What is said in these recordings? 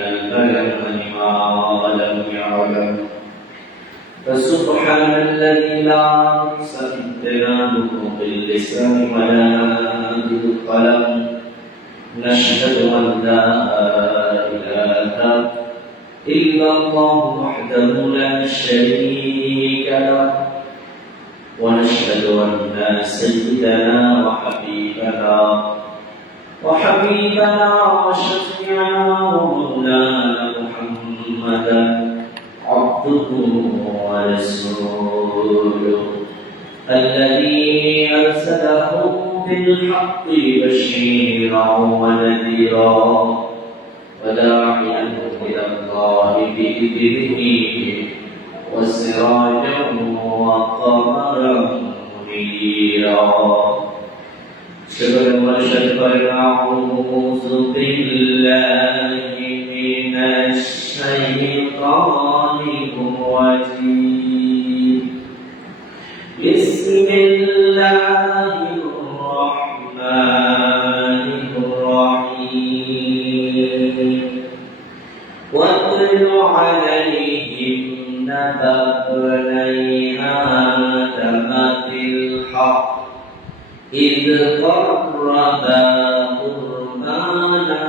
من العلم ما لم يعلم فسبحان الذي لا يحصى امتنانه باللسان ولا بالقلم نشهد أن لا إله إلا الله وحده لا شريك له ونشهد أن سيدنا وحبيبنا وشفيعنا ومولانا محمدا عبده ورسوله الذي أرسله بالحق بشيرا ونذيرا وداعيا إلى الله بإذنه وسراجا وقمرا منيرا شكرا وشكرا أعوذ بالله من الشيطان الرجيم بسم الله الرحمن الرحيم واتل عليهم نبأ ابني آدم بالحق إذ قربا قربانا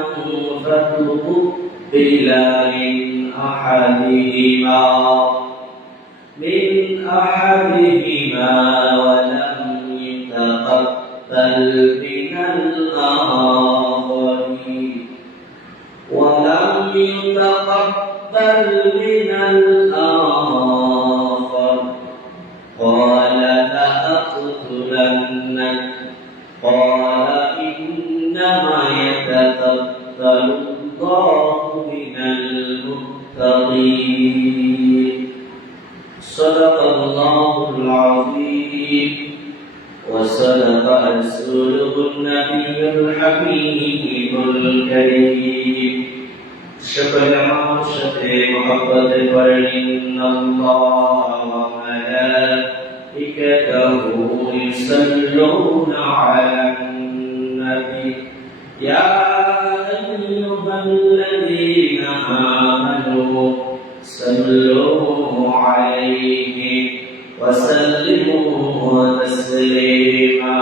فتقبل من أحدهما ولم يتقبل من الآخر قال لأقتلنك قال إنما يتقبل الله من المتقين صدق الله العظيم وصدق رسوله النبي الحبيب الكريم شكر محبة إن الله وملائكته يصلون على النبي يا أيها الذين آمنوا صلوا عليه وسلموا تسليما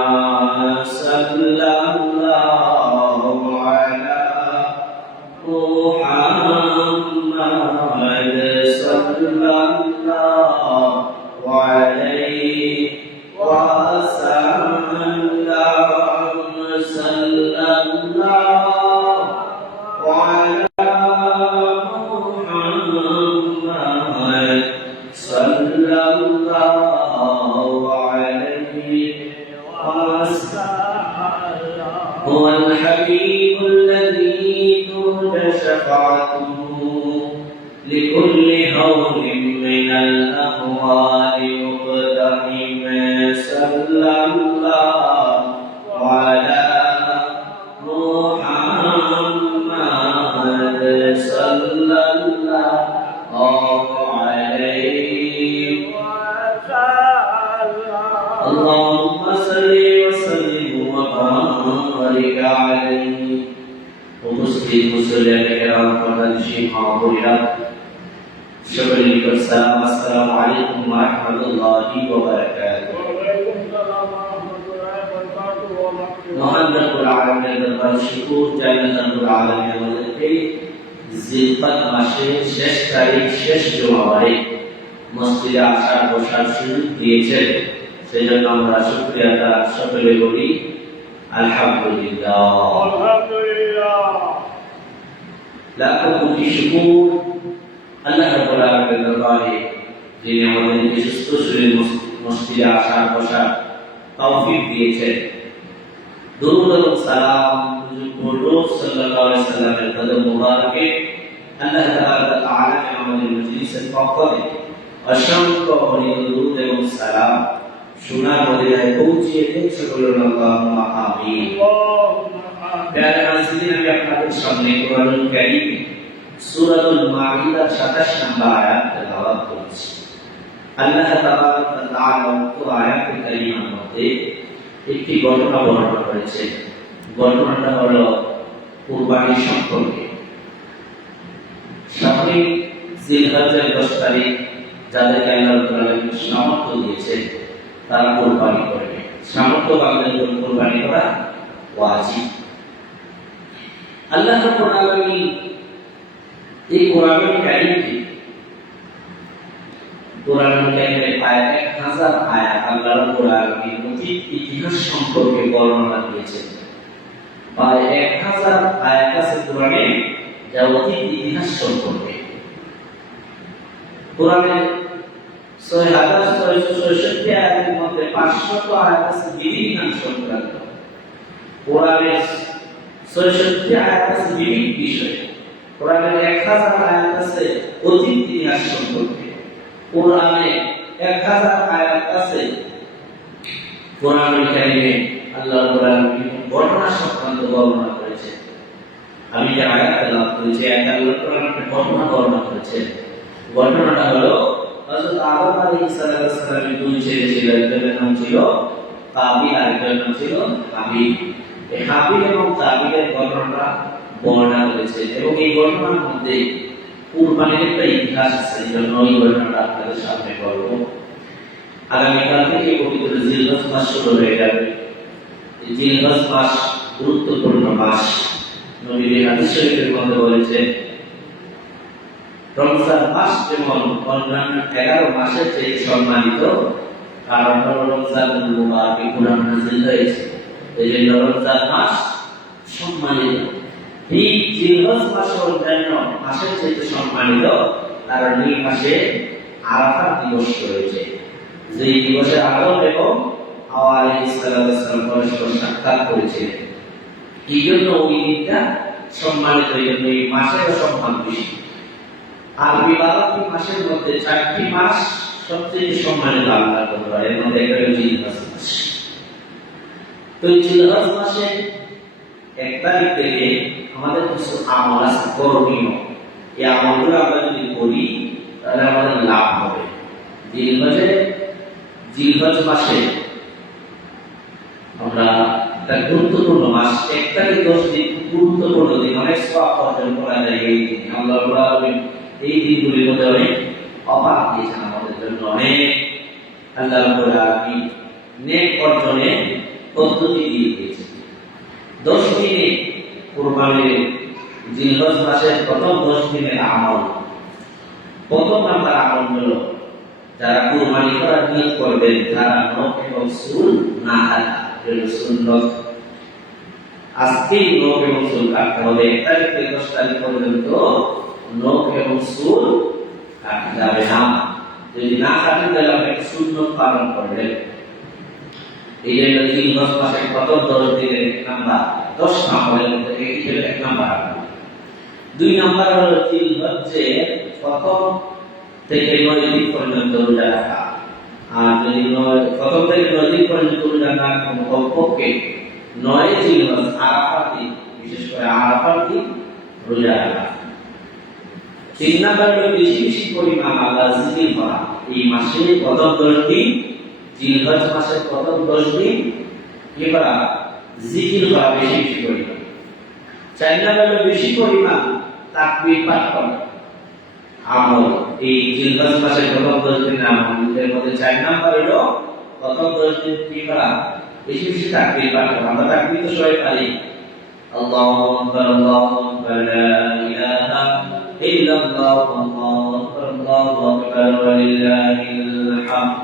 صلى الله على محمد صلى الله عليه وسلم صلى الله على محمد صلى الله عليه وسلم هو الحبيب الذي ترجى شفاعته لكل هول من الأهوال مقتحم صلى الله على محمد صلى الله عليه وسلم اللهم صل وسلم وبارك عليه ومسلم الكرام والشيخ عبوريا شكرا لك السلام السلام عليكم ورحمة الله وبركاته মহান রব্বুল আলামিনের দরবারে শুকর জানাই রব্বুল আলামিন আমাদেরকে জিলকদ মাসের শেষ তারিখ শেষ জুমাবারে মসজিদে আসার বসার সুযোগ দিয়েছেন সেজন্য আমরা শুকরিয়া আদায় সকলে বলি আলহামদুলিল্লাহ আলহামদুলিল্লাহ লাখো কোটি শুকর আল্লাহ রাব্বুল আলামিনের দরবারে যিনি আমাদেরকে সুস্থ শরীরে মসজিদে আসার বসার তৌফিক দিয়েছেন দুরূদ ও সালাম হুজুর সাল্লাল্লাহু আলাইহি ওয়াসাল্লামের কদম মুবারকে আল্লাহ তাআলা আমাদের মজলিসের পক্ষ থেকে অসংখ্য দুরূদ এবং সালাম সোনার মদিনায় পৌঁছিয়ে দেন সকলে আল্লাহুম্মা আমিন প্যারা হাজিরিন আমি আপনাদের সামনে কোরআনুল কারীম সূরাতুল মাঈদা 27 নম্বর আয়াত তেলাওয়াত করছি আল্লাহ তাবারাক ওয়া তাআলা উক্ত আয়াতুল কারীমার মধ্যে একটি ঘটনা বর্ণনা করেছেন ঘটনাটা হলো কুরবানি সম্পর্কে সঠিক জিলহজ্জের 10 তারিখ যাদেরকে আল্লাহ রাব্বুল আলামিন সামর্থ্য দিয়েছে তারা কুরবানি করবে। সামর্থ্যবানদের জন্য কুরবানি করা ওয়াজিব। আল্লাহ রাব্বুল আলামিন এই কোরআনুল কারীমকে কোরআনুল কারীমে প্রায় 1000 আয়াত আল্লাহ রাব্বুল আলামিন অতীত ইতিহাস সম্পর্কে বর্ণনা দিয়েছেন। প্রায় 1000 আয়াত আছে কোরআনে যা অতীত ইতিহাস সম্পর্কে। কোরআনের 6666 আয়াতের মধ্যে 500 আয়াত আছে বিধিবিধান সংক্রান্ত। কোরআনের 66 আয়াত আছে বিবিধ বিষয়ে। কোরআনের 1000 আয়াত আছে অতীত ইতিহাস সম্পর্কে। কোরআনে 1000 আয়াত আছে কোরআনুল কারীমে আল্লাহ রাব্বুল আলামিন ঘটনা সংক্রান্ত বর্ণনা করেছেন। আমি যে আয়াত তেলাওয়াত করেছি আয়াত আল্লাহ কোরআনে ঘটনা বর্ণনা করেছেন। ঘটনাটা হলো হযরত আদম আলাইহিস সালামের দুই ছেলে ছিল, একজনের নাম ছিল কাবিল আর একজনের নাম ছিল হাবিল। এই হাবিল এবং কাবিলের ঘটনাটা বর্ণনা করেছে এবং এই ঘটনার মধ্যে কুরবানির একটা ইতিহাস আছে। এই জন্য এই ঘটনাটা আপনাদের সামনে বলবো। আগামীকাল থেকে পবিত্র জিলহজ মাস শুরু হয়ে যাবে। এই জিলহজ মাস গুরুত্বপূর্ণ মাস। নবী হাদিস শরীফের মধ্যে বলেছেন রমজান মাস যেমন অন্যান্য 11 মাসের চেয়ে সম্মানিত, কারণ রমজান মুবারক কোরআন নাযিল হয়েছে, এই জন্য রমজান মাস সম্মানিত। এই জিলহজ মাস অন্যান্য মাসের চেয়ে সম্মানিত কারণ এই মাসে আরাফাত দিবস রয়েছে, যে দিবসে আদম এবং হাওয়া আলাইহিস সালাম পরস্পর সাক্ষাৎ করেছিলেন। এই জন্য ওই দিনটা সম্মানিত, এই জন্য এই মাসের সম্মান বেশি। আরবি বাংলা মাসের মধ্যে 4টি মাস সবচেয়ে সম্মানিত আল্লাহর দরবারে, এর মধ্যে একটা হলো জিলহজ মাস। তো জিলহজ মাসে 1 তারিখ থেকে আমাদের কিছু আমল আছে করণীয়। এই আমলগুলো আমরা যদি করি তাহলে আমাদের লাভ হবে। জিলহজ মাসে আমরা একটা গুরুত্বপূর্ণ মাস, 1 তারিখ 10 দিন গুরুত্বপূর্ণ দিন, অনেক সওয়াব অর্জন করা যায় এই দিন। আল্লাহ রাব্বুল আলামিন এই দিনগুলির মধ্যে অনেক অফার দিয়েছেন আমাদের জন্য, অনেক আল্লাহ রাব্বুল আলামিন নেক অর্জনের পদ্ধতি দিয়ে দিয়েছেন। 10 দিনে কুরবানির জিলহজ মাসের প্রথম 10 দিনের আমল, প্রথম নাম্বার আমল হলো যারা কুরবানি করার নিয়ত করবেন তারা নখ এবং চুল না কাটা, এর সুন্নাত। আজকেই নখ এবং চুল কাটতে হবে। 1 তারিখ থেকে 10 তারিখ পর্যন্ত নখ এবং চুল কাটা যাবে না। যদি না কাটেন তাহলে আপনি সুন্নাত পালন করবেন। এই জন্য জিলহজ মাসের প্রথম 10 দিনের নাম্বার 10 নাম্বারের মধ্যে এই হিসেবে 1 নাম্বার। 2 নাম্বার হলো জিলহজের প্রথম থেকে 9 দিন পর্যন্ত রোজা রাখা। আর যদি প্রথম থেকে 9 দিন পর্যন্ত রোজা না রাখেন, কমপক্ষে 9 জিলহজ আরাফাত দিন, বিশেষ করে আরাফাত দিন রোজা রাখা। 3 নাম্বার হলো বেশি বেশি পরিমাণ আল্লাহ জিকির করা। এই মাসে প্রথম 10 দিন, জিলহজ মাসের প্রথম 10 দিন কি করা? জিকির করা বেশি বেশি পরিমাণ। 4 নাম্বার হলো বেশি পরিমাণ তাকবীর পাঠ করা। আমল এই জিলহজ মাসের প্রথম 10 দিনের আমলের মধ্যে 4 নাম্বার হলো প্রথম 10 দিন কি করা? বেশি বেশি তাকবীর পাঠ করা। আমরা তাকবীর তো সবাই পারি, আল্লাহু আকবার, আল্লাহু আকবার, লা ইলাহা ইল্লাল্লাহ, আল্লাহু আকবার, আল্লাহু আকবার, ওয়া লিল্লাহিল হামদ।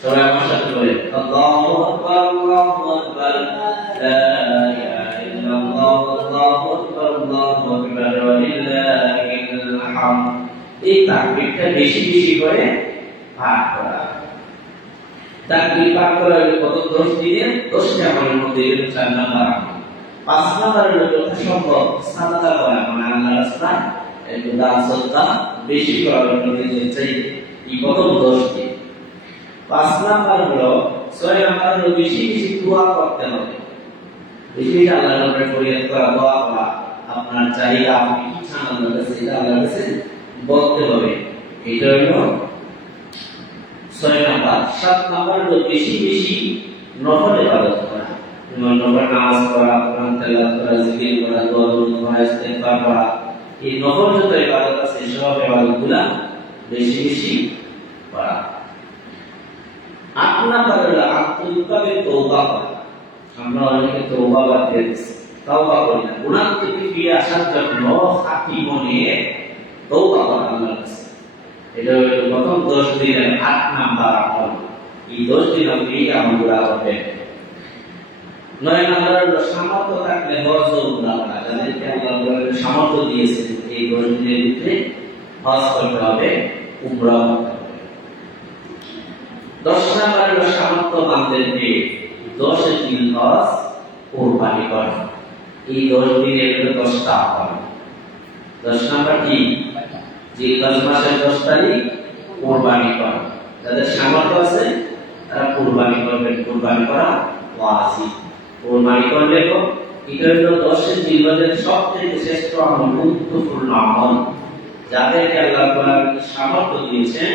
সবাই আমার সাথে বলেন, আল্লাহু আকবার, আল্লাহু আকবার, লা ইলাহা ইল্লাল্লাহ, আল্লাহু আকবার, আল্লাহু আকবার, ওয়া লিল্লাহিল হামদ। এই তাকবীরটা বেশি বেশি করে পাঠ করা। তাকবীর পাঠ করা হলো কত? 10 দিনে 10 টা আমলের মধ্যে 4 নাম্বার। 5 নাম্বার হলো যথাসম্ভব সাদাকা করা, মানে আল্লাহর রাস্তায় একটু দান সদকা বেশি করার জন্য চাই এই প্রথম 10 দিন। 5 নাম্বার হলো 6 নাম্বার হলো বেশি বেশি দোয়া করতে হবে। বেশি আল্লাহর কাছে ফরিয়াদ করা, দোয়া করা, আপনার চাহিদা আপনি কি চান আল্লাহর কাছে এটা আল্লাহর কাছে বলতে হবে। এটা হলো 6 নাম্বার। 7 নাম্বার হলো বেশি বেশি নফল ইবাদত করা, যেমন নফল নামাজ পড়া, কোরআন তেলাওয়াত করা, জিকির করা, দোয়া দরুদ করা, ইস্তিগফার করা। এই নফল যত ইবাদত আছে সব ইবাদতগুলা বেশি বেশি করা। 8 নাম্বার হলো আত্মবিশ্বাসে তওবা করা। আমরা অনেকে তওবা বাদ দিয়ে দিচ্ছি, তওবা করি না, গুনাহ থেকে ফিরে আসার জন্য খাঁটি মনে তওবা করা আল্লাহর কাছে। এটা হলো প্রথম 10 দিনের 8 নাম্বার আমল। এই 10 দিন আপনি আমলগুলা করবেন। 9 নাম্বার হলো সামর্থ্য থাকলে হজ ও উমরা করা। যাদেরকে আল্লাহ সামর্থ্য দিয়েছেন এই 10 দিনের ভিতরে হজ করতে হবে, উমরা করতে হবে। 10 নাম্বার হলো সামর্থ্যবানদেরকে 10 দিন হজ কুরবানি করা। এই 10 দিনের হলো 10টা আমল। 10 নাম্বার কি? যে 10 মাসের 10 তারিখ কুরবানি করা। যাদের সামর্থ্য আছে তারা কুরবানি করবেন। কুরবানি করা ওয়াজিব। কুরবানি করলে তো এটা হলো 10 জিলহজের সবথেকে শ্রেষ্ঠ আমল, গুরুত্বপূর্ণ আমল। যাদেরকে আল্লাহ তাআলা সামর্থ্য দিয়েছেন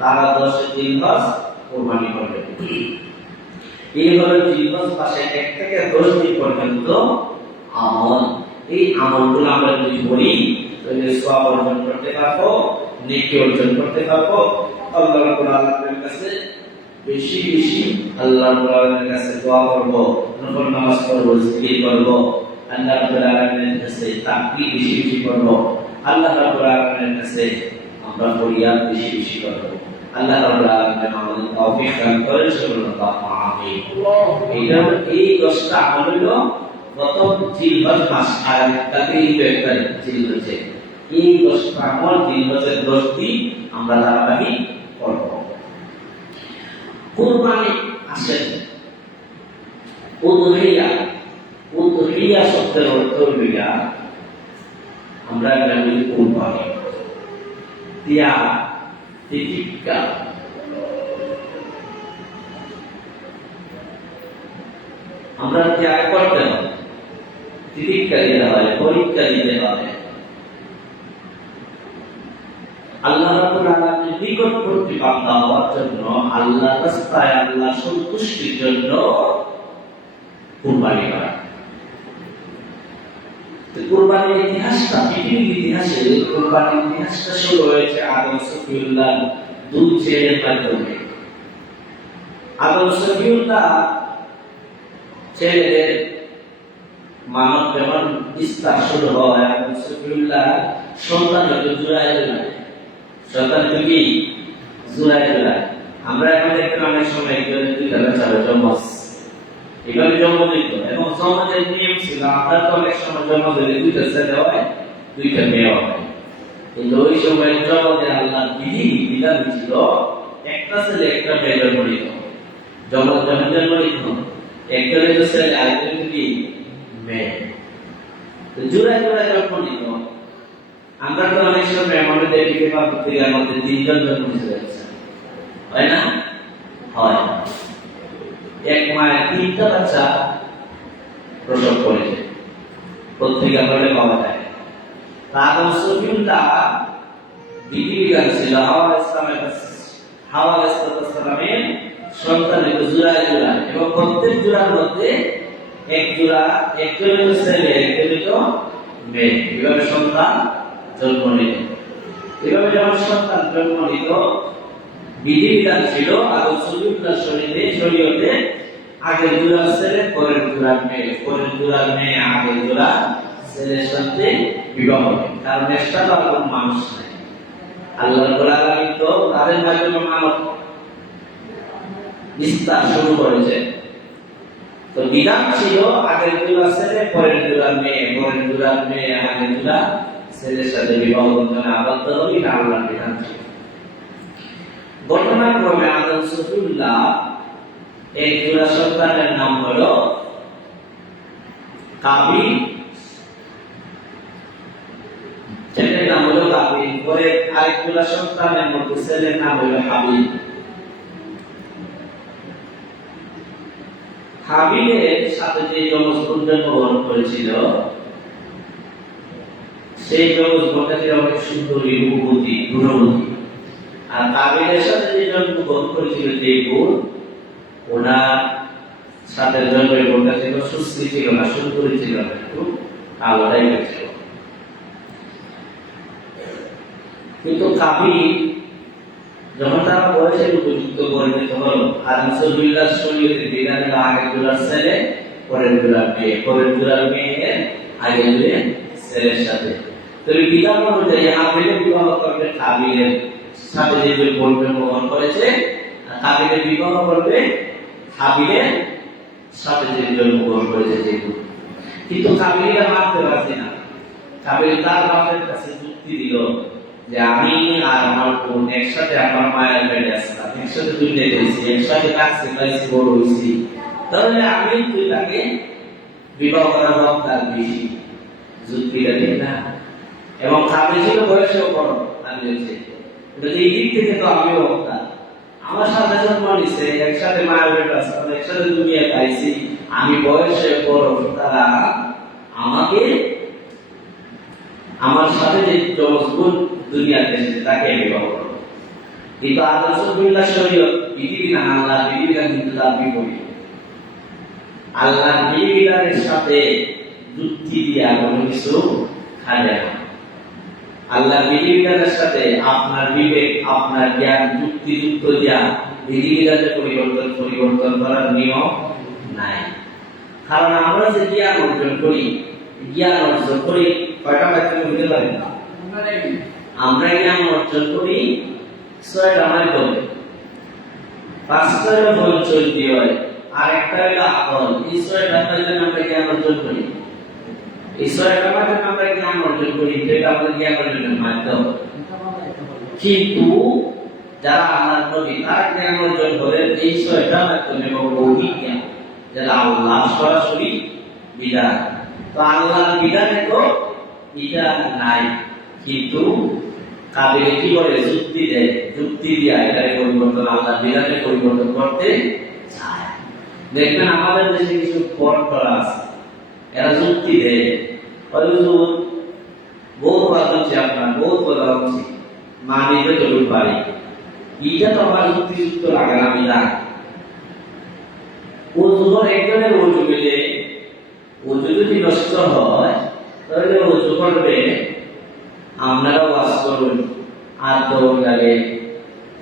তারা 10 জিলহজ কুরবানি করবে। এই হলো জিলহজ মাসে 1 থেকে 10 দিন পর্যন্ত আমল। এই আমলগুলো আমরা যদি করি তাহলে সওয়াব অর্জন করতে পারবো, নেকি অর্জন করতে পারবো। আল্লাহ রাব্বুল আলামিনের কাছে বেশি বেশি আল্লাহ রাব্বুল আলামিনের কাছে দোয়া করব, নফল নামাজ পড়ব, জিকির করব, আল্লাহ রাব্বুল আলামিনের কাছে তাকবীর বেশি বেশি করব, আল্লাহ রাব্বুল আলামিনের কাছে আমরা ফরিয়াদ বেশি বেশি করব। আল্লাহ রাব্বুল আলামিন আমাদের তৌফিক দান করেন। সুবহানাল্লাহ, আমিন। এটা এই 10টা আমল হলো প্রথম জিলহজ মাস, আর তাতে একটা জিলহজে এই 10টা আমল জিলহজের 10 দিন আমরা ধারাবাহিক করব। কুরবানি আসেন উদহিয়া। উদহিয়া শব্দের অর্থ হইল আমরা বলি কুরবানি, ত্যাগ, তিতিক্ষা। আমরা ত্যাগ করতে হবে, তিতিক্ষা দিতে হয়, পরীক্ষা দিতে হবে। আল্লাহ রাব্বুল আলামিনের নিকটবর্তী বান্দা হওয়ার জন্য, আল্লাহর রাস্তায় আল্লাহ সন্তুষ্টির জন্য কুরবানি করা। তো কুরবানির ইতিহাসটা, পৃথিবীর ইতিহাসে কুরবানির ইতিহাসটা শুরু হয়েছে আদম সফিউল্লাহ 2 ছেলের মাধ্যমে। আদম সফিউল্লাহ ছেলেদের মানব যেমন বিস্তার শুরু হয়, আদম সফিউল্লাহ সন্তান হয়তো জুড়ায় জুড়ায়, সন্তান কি জুড়ায় জুড়ায়। আমরা এখন দেখতে অনেক সময় একজন 2টা বাচ্চা জন্মস, এভাবে জন্ম দিত এবং সমাজের নিয়ম ছিল আমরা তো অনেক সময় জন্ম দিলে 2টা ছেলে হয়, 2টা মেয়ে হয়। কিন্তু ওই সময় জগতে আল্লাহ বিধান ছিল একটা ছেলে একটা মেয়ে জন্ম দিত। জন্ম দিত একজনের তো ছেলে, আরেকজন কি মেয়ে, জোড়ায় জোড়ায় জন্ম দিত। আমরা তো অনেক সময় আমাদের দেখি পত্রিকার মধ্যে 3 জন জন্ম দিতে যাচ্ছে, হয় না? হয়। এক মায়ের 3টা বাচ্চা প্রসব করেছে, পত্রিকা পড়লে পাওয়া যায়। আদম সফিউল্লাহ বিধিবিধান ছিল হাওয়া আলাইহিসসালামের সন্তান জোড়ায় জোড়ায়, এবং প্রত্যেক জোড়ার মধ্যে এক জোড়া, একজনের ছেলে একজনের মেয়ে, এভাবে সন্তান জন্ম নিত। এভাবে যখন সন্তান জন্ম নিত বিধিবিধান ছিল আদম সফিউল্লাহর শরীয়তে আগের জোড়ার ছেলে পরের জোড়ার মেয়ে, পরের জোড়ার মেয়ে আগের জোড়া ছেলের সাথে বিবাহ হবে। কারণ এক্সট্রা তো আর মানুষ নাই, আল্লাহ রাব্বুল আলামিন তো তাদের মাধ্যমে মানব বিস্তার শুরু করেছে। তো বিধান ছিল আগের জোড়া ছেলে পরের জোড়ার মেয়ে, পরের জোড়ার মেয়ে আগের জোড়া ছেলের সাথে বিবাহ বন্ধনে আবদ্ধ হবে, এটা আল্লাহর বিধান ছিল। ঘটনাক্রমে আদম সফিউল্লাহ এক জোড়া সন্তানের নাম হলো কাবিল, ছেলের নাম হলো কাবিল। পরে আরেক জোড়া সন্তানের মধ্যে ছেলের নাম হলো হাবিল। হাবিলের সাথে যে যমজ বোন জন্মগ্রহণ করেছিল সেই যমজ বোনটা ছিল অনেক সুন্দরী, রূপবতী, গুণবতী। আর কাবিলের সাথে যে জন্মগ্রহণ করেছিল যে বোন, ওনার সাথে জন্মের বোনটা ছিল সুশ্রী, ছিল না সুন্দরী, ছিল না, একটু কালো টাইপের ছিল। কিন্তু কাবিল যখন তারা বয়সের উপযুক্ত পরিণত হলো, আর রাসূলুল্লাহ শরীয়তে বিধানের আগে দুলার ছেলে পরের দুলার মেয়ে, পরের দুলার মেয়ে আগে দুলে ছেলের সাথে, তবে বিধান অনুযায়ী হাবিলের বিবাহ করবে কাবিলের সাথে, যে বলবে গ্রহণ করেছে, কাবিলের বিবাহ করবে হাবিলের সাথে যে জন্মগ্রহণ করেছে যেহেতু। কিন্তু কাবিলরা মানতে পারছে না। কাবিল তার বাপের কাছে যুক্তি দিল যে আমি আর আমার বোন একসাথে আমার মায়ের পেটে আসলাম, একসাথে দুইটা হয়েছি, একসাথে কাছে পাইছি, বড় হয়েছি, তাহলে আমি তুই তাকে বিবাহ করার হকদার বেশি। যুক্তিটা ঠিক না? এবং কাবিল ছিল বয়সেও বড়, আমি বলছি এই দিক থেকে তো আমিও হকদার। আমার সাথে জন্ম নিছে, একসাথে মায়ের পেটে আসলাম, একসাথে দুনিয়া পাইছি, আমি বয়সে বড়, তারা আমাকে আমার সাথে যে যমজ দুনিয়াতে এসেছে তাকে বিবাহ করো। কিন্তু রাসূলুল্লাহ শরীয়ত বিধিবিধান, আল্লাহর বিধিবিধান কিন্তু তার বিপরীত। আল্লাহর বিধিবিধানের সাথে যুক্তি দিয়া কোনো কিছু খাজে না। আল্লাহর বিধিবিধানের সাথে আপনার বিবেক, আপনার জ্ঞান যুক্তিযুক্ত দিয়া বিধিবিধানের পরিবর্তন করার নিয়ম নাই। কারণ আমরা যে জ্ঞান অর্জন করি কয়টা মাধ্যমে হতে পারে? আমরা জ্ঞান অর্জন করি 6টা মাধ্যমে। 5টা হলো চলতি হয়, আর একটা হলো আকল। এই 6টা মাধ্যমে আমরা জ্ঞান অর্জন করি। এই 6টা মাধ্যমে আমরা জ্ঞান অর্জন করি, যেটা আমাদের জ্ঞান অর্জনের মাধ্যম। কিন্তু যারা আল্লাহর নবী, তারা জ্ঞান অর্জন করেন এই 6টা মাধ্যমে মৌলিক জ্ঞান, যারা আল্লাহ সরাসরি বিধান। তো আল্লাহর বিধানে তো এটা নাই, কিন্তু কাবিলে কি করে যুক্তি দেয়, যুক্তি দিয়া এটাকে পরিবর্তন, আল্লাহর বিধানে পরিবর্তন করতে চায়। দেখবেন আমাদের দেশে কিছু পরম্পরা আছে, এরা যুক্তি দেয়, বহুত কথা হচ্ছে, আপনার বহুত কথা হচ্ছে, মা নিতে চলুন পারি, এটা তো আমার যুক্তিযুক্ত লাগে না। বিধান ও যখন একজনের ওজু পেলে, ওজু যদি নষ্ট হয় তাহলে ওজু করবে, আপনারা ওয়াজ করুন, হাত ধরুন লাগে,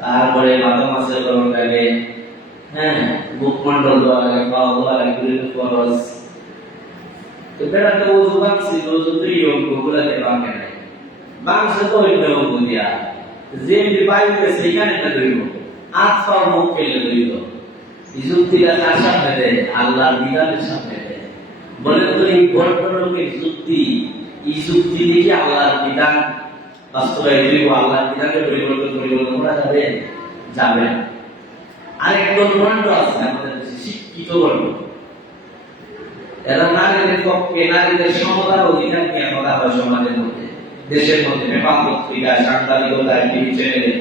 তারপরে মাথা মাসে করুন লাগে, হ্যাঁ, মুখমন্ডল দেওয়া লাগে, পাওয়া দেওয়া লাগে, খরচ। তো বেড়াতে ওজু বাঁচছিল, ওজু তো এই অঙ্কগুলাতে বাঁকে নাই, বাংসে তো অন্য অঙ্ক দিয়া যেমনি বাইরে সেইখানে না ধরিব, হাত পাও মুখ ফেলে ধরিব। যুক্তিটা কার সামনে দেয়? আল্লাহর বিধানের সামনে দেয়। বলে তো এই ভদ্রলোকের যুক্তি, এই যুক্তি দেখে আল্লাহর বিধান বাস্তবায়ন করিব, আল্লাহর বিধানের পরিবর্তন করা যাবে? যাবে না। আরেকজন বর্ণ আছে আমাদের দেশে, শিক্ষিত বর্ণ, এরা নারীদের পক্ষে, নারীদের সমতার অধিকার নিয়ে কথা হয় সমাজের মধ্যে, দেশের মধ্যে, পেপার পত্রিকা, সাংবাদিকতায়, টিভি চ্যানেলে।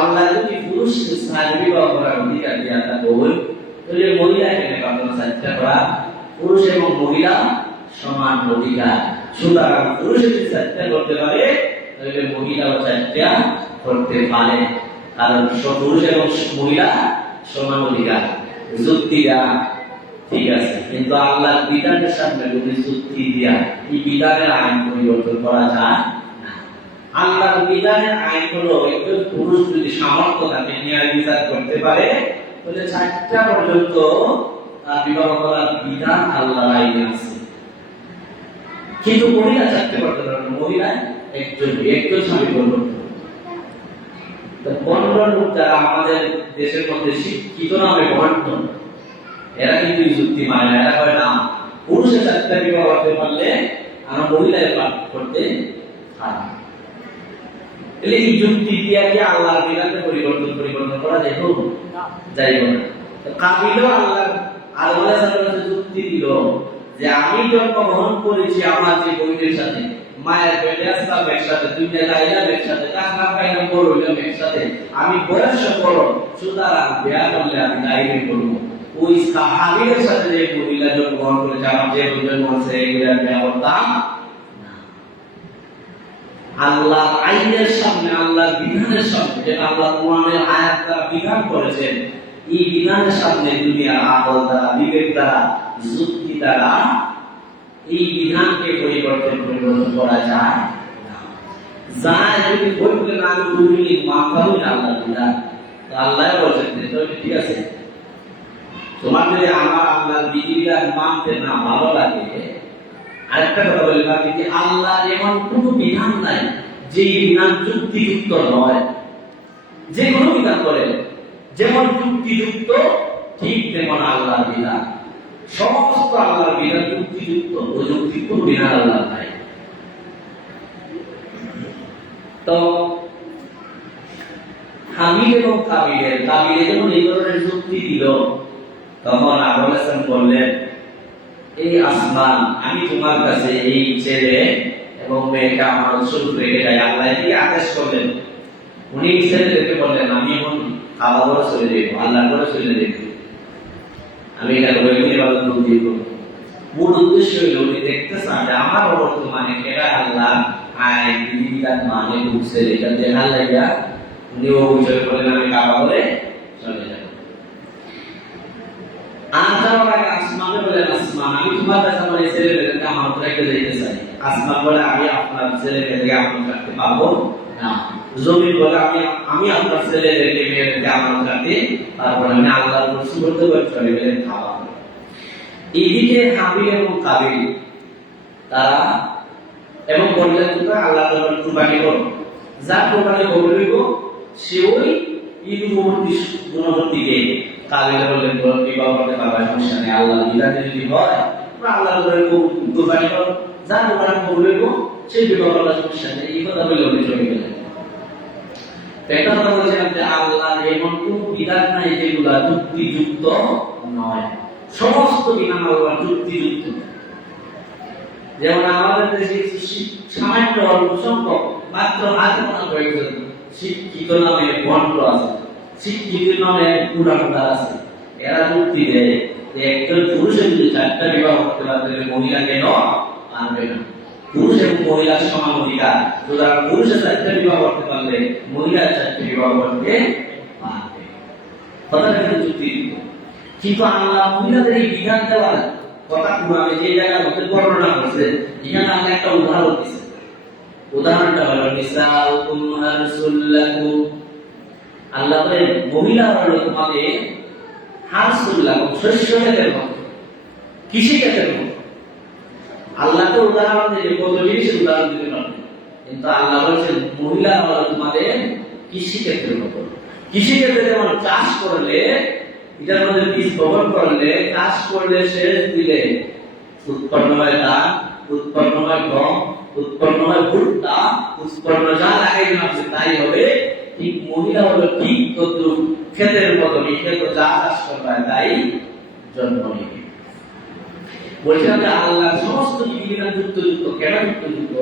আল্লাহ যদি পুরুষকে নারী বিবাহ করার অধিকার দিয়া থাকেন, তাহলে মহিলাকে বিবাহ করা, পুরুষ এবং মহিলা সমান অধিকার। সুতরাং পুরুষ যদি চেষ্টা করতে পারে, তাহলে মহিলাও চেষ্টা করতে পারে, কারণ পুরুষ এবং মহিলা সমান অধিকার। যুক্তিটা ঠিক আছে, কিন্তু আল্লাহর বিধানের সামনে যদি যুক্তি দিয়া এই বিধানের আইন পরিবর্তন করা যায় না। আল্লাহর বিধানের আইন হলো একজন পুরুষ যদি সামর্থ্য থাকে, ন্যায় বিচার করতে পারে, তাহলে 4টা পর্যন্ত বিবাহ করার বিধান আল্লাহর আইনে আছে। কিন্তু মহিলা 4টা করতে পারবে না, মহিলা একজন স্বামী করবে। বন্টন যারা আমাদের দেশের মধ্যে শিক্ষিত নামে বন্টন, এরা কিন্তু যুক্তি মানে না। এরা কয় না, পুরুষের 4টা বিবাহ করতে পারলে আমরা মহিলায় করতে পারি। এই যুক্তি দিয়ে কি আল্লাহর বিধানে পরিবর্তন করা যাইব? যাইব না। কাবিলও আল্লাহ যুক্তি দিল যে আমি জন্মগ্রহণ করেছি আমার যে বইয়ের সাথে, মায়ের পেটে আসলাম একসাথে, দুনিয়া গাইলাম একসাথে, টাকা পাইলাম বড় হইলাম একসাথে, আমি বয়স বড়, সুতরাং বিয়া করলে আমি গাইবে করবো। ওই সাহাবীদের সাথে যে মহিলা জন্মগ্রহণ করেছে, আমার যে জন্ম হচ্ছে, এগুলো বিয়া করতাম না। আল্লাহর আইনের সামনে, আল্লাহর বিধানের সামনে, যেটা আল্লাহ কোরআনের আয়াত দ্বারা বিধান করেছেন, এই বিধানের সামনে দুনিয়ার আকল দ্বারা, বিবেক দ্বারা, যুক্তি দ্বারা এই বিধানকে পরিবর্তন করা যায় না। যায় যদি বলতে না তুমি মানতামই না আল্লাহ বিধান, তো আল্লাহ বলছেন তো ঠিক আছে, তোমার যদি আমার আল্লাহর বিধিবিধান মানতে না ভালো লাগে, আরেকটা কথা বলি বাকি যে আল্লাহ এমন কোনো বিধান নাই যে বিধান যুক্তিযুক্ত নয়। যে কোনো বিধান করে যেমন যুক্তিযুক্ত ঠিক তেমন আল্লাহর বিধান, সমস্ত আল্লাহর বিধান যুক্তিযুক্ত, অযৌক্তিক কোনো বিধান আল্লাহ নাই। তো হাবিল এবং কাবিলের যেমন এই ধরনের যুক্তি দিল, তখন আবু হাসান বললেন, এই আসমান, আমি তোমার কাছে এই ছেলে এবং মেয়েকে আমার স্বরূপ রেখে যাই। আল্লাহ এদিকে আদেশ করলেন, উনি ছেলেদেরকে বললেন, আমি এখন খাওয়া দাওয়া চলে যাবো, আল্লাহ করে চলে যাবো, আমি এটা দিব। মূল উদ্দেশ্য হইল উনি দেখতে চান যে আমার বর্তমানে কেটা আল্লাহ আইন বিধিবিধান মানে ঢুকছে, এটা দেখার লাগিয়া উনি ও বিষয় বলেন আমি খাওয়া বলে চলে যাবো। আসমানে বলেন, আসমান, আমি তোমার কাছে আমার এই ছেলেমেয়েদেরকে আমার রেখে যেতে চাই। আসমান বলে, আমি আপনার ছেলেমেয়েদেরকে আমার রাখতে পারবো না। জমিন বলে, আমি আপনার ছেলেদেরকে মেয়েদেরকে আমার রাখতে পারবো না, আমি আল্লাহর উপর সুবর্ত করে চলে গেলেন খাওয়া। এইদিকে হাবিল এবং কাবিল তারা এবং বললেন, তোমরা আল্লাহ তাআলার কুরবানি করো, যা কুরবানি করবে সে ওই ঈদ গুণবর্তীকে। কাবিল বললেন, বিবাহ করতে পারবে সমস্যা নেই, আল্লাহ বিধানে যদি হয় আল্লাহ তাআলার কুরবানি করো, যা কুরবানি করবে সেই বিবাহ করার সমস্যা নেই। এই কথা বলে উনি চলে গেলেন। একটা কথা বলছিলাম যে আল্লাহর এমন কোন বিধান নাই যেগুলা যুক্তিযুক্ত নয়, সমস্ত বিধান আল্লাহর যুক্তিযুক্ত। যেমন আমাদের দেশে সামান্য অল্প সংখ্যক মাত্র হাতে গোনা কয়েকজন শিক্ষিত নামে ভণ্ড আছে, শিক্ষিত নামে কুড়াকুড়া আছে। এরা যুক্তি দেয় যে একজন পুরুষের যদি 4টা বিবাহ করতে পারবে, মহিলা কেন পারবে না? পুরুষ এবং মহিলার সমান অধিকার, সুতরাং পুরুষের 4টা বিবাহ করতে পারলে মহিলার 4টা বিবাহ করতে পারবে। কথাটা কিন্তু যুক্তিযুক্ত। কিন্তু আল্লাহ মহিলাদের এই বিধান দেওয়ার কথা কোরআনে যে জায়গার মধ্যে বর্ণনা করছে, এখানে আল্লাহ একটা উদাহরণ দিয়েছে। উদাহরণটা হলো নিসাউকুম হারসুল লাকুম, আল্লাহ বলেন মহিলা হলো তোমাদের হারসুল লাকুম, শস্য ক্ষেতের মতো, কৃষি ক্ষেতের মতো। আল্লাহ তো উদাহরণ দিয়ে কত জিনিসের উদাহরণ দিতে পারেন, কিন্তু আল্লাহ বলছেন মহিলা হলো তোমাদের কৃষি ক্ষেত্রের মতো। কৃষি ক্ষেত্রে যেমন চাষ করলে, এটার মধ্যে বীজ বপন করলে, চাষ করলে, সেচ দিলে উৎপন্ন হয় ধান, উৎপন্ন হয় গম, উৎপন্ন হয় ভুট্টা, উৎপন্ন যা লাগাই আছে তাই হবে। ঠিক মহিলা হলো ঠিক ক্ষেতের মতো, ক্ষেত যা চাষ করবে তাই জন্ম নেবে। বলছিলাম যে আল্লাহ সমস্ত বিধিবিধান যুক্ত। কেন যুক্ত?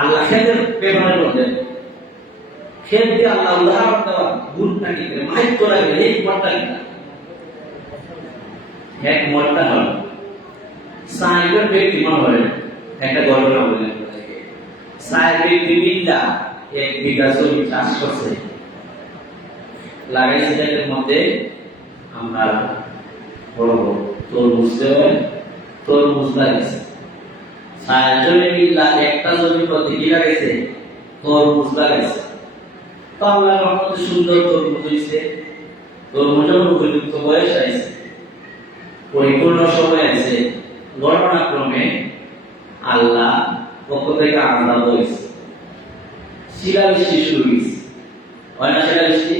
আল্লাহ ক্ষেতের ব্যবহার করলেন, ক্ষেত দিয়ে আল্লাহ উদাহরণ দেওয়া, ভুট্টা নিতে মাইক লাগে এই ভুট্টা নিতে এক মরটা হল সাইকেল ব্যক্তি মনে হয় একটা ঘটনা বললেন, সাইকেল মিল্লা 1 বিঘা জমি চাষ করছে, লাগাইছে এর মধ্যে আমরা বড় তরমুজ লাগাইছে। সাইকেল মিল্লা একটা জমির মধ্যে কি লাগাইছে? তরমুজ লাগাইছে। তো আল্লাহর রহমতে সুন্দর তরমুজ হইছে, তরমুজের উপযুক্ত বয়স আইছে, পরিপূর্ণ সময় আছে। ঘটনাক্রমে আল্লাহ পক্ষ থেকে আজাব হয়েছে, শিলাবৃষ্টি শুরু হয়েছে। হয় না শিলাবৃষ্টি?